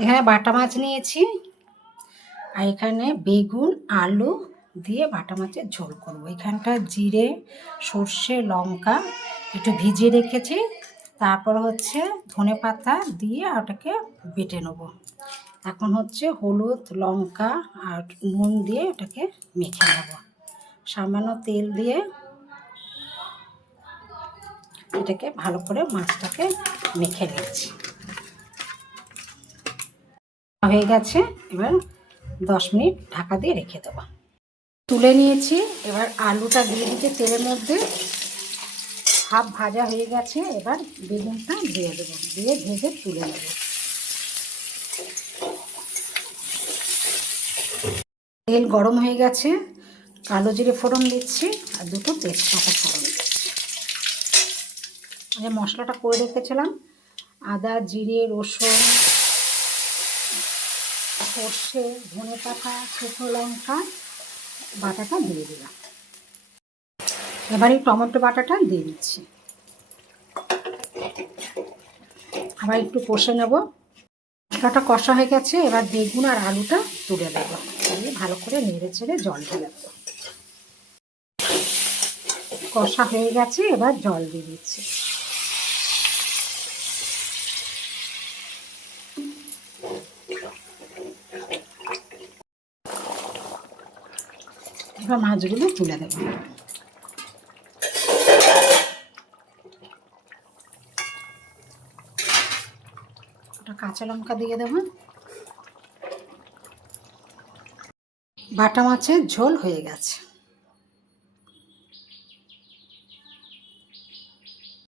এখানে বাটা মাছ নিয়েছি, আর এখানে বেগুন আলু দিয়ে বাটা মাছের ঝোল করবো। এখানটা জিরে সর্ষে লঙ্কা একটু ভিজিয়ে রেখেছি, তারপর হচ্ছে ধনে পাতা দিয়ে ওটাকে বেটে নেব। এখন হচ্ছে হলুদ লঙ্কা আর নুন দিয়ে ওটাকে মেখে নেব। সামান্য তেল দিয়ে এটাকে ভালো করে মাছটাকে মেখে নিচ্ছি। হয়ে গেছে, এবার 10 মিনিট ঢাকা দিয়ে রেখে দেবো। তুলে নিয়েছি, এবার আলুটা দিয়ে দিতে তেলের মধ্যে, হাফ ভাজা হয়ে গেছে। এবার বেগুনটা দিয়ে দেবো, দিয়ে ভেজে তুলে নেব। তেল গরম হয়ে গেছে, কালো জিরে ফোড়ন দিচ্ছি আর দুটো তেজপাতা ফোড়ন দিচ্ছি। মশলাটা করে রেখেছিলাম, আদা জিরে রসুন সর্ষে ধনে পাতা শুকনো লঙ্কা বাটাটা দিয়ে দিলাম। এবার এই টমেটো বাটাটা দিয়ে দিচ্ছি, আবার একটু কষে নেব। মশলাটা কষা হয়ে গেছে, এবার বেগুন আর আলুটা তুলে দেব, দিয়ে ভালো করে নেড়ে চেড়ে জল ঢেলে দেবো। কষা হয়ে গেছে, এবার জল দিয়ে দিচ্ছি। এবার মাছগুলো তুলে দেবো। ওটা কাঁচা লঙ্কা দিয়ে দেবো। বাটা মাছের ঝোল হয়ে গেছে।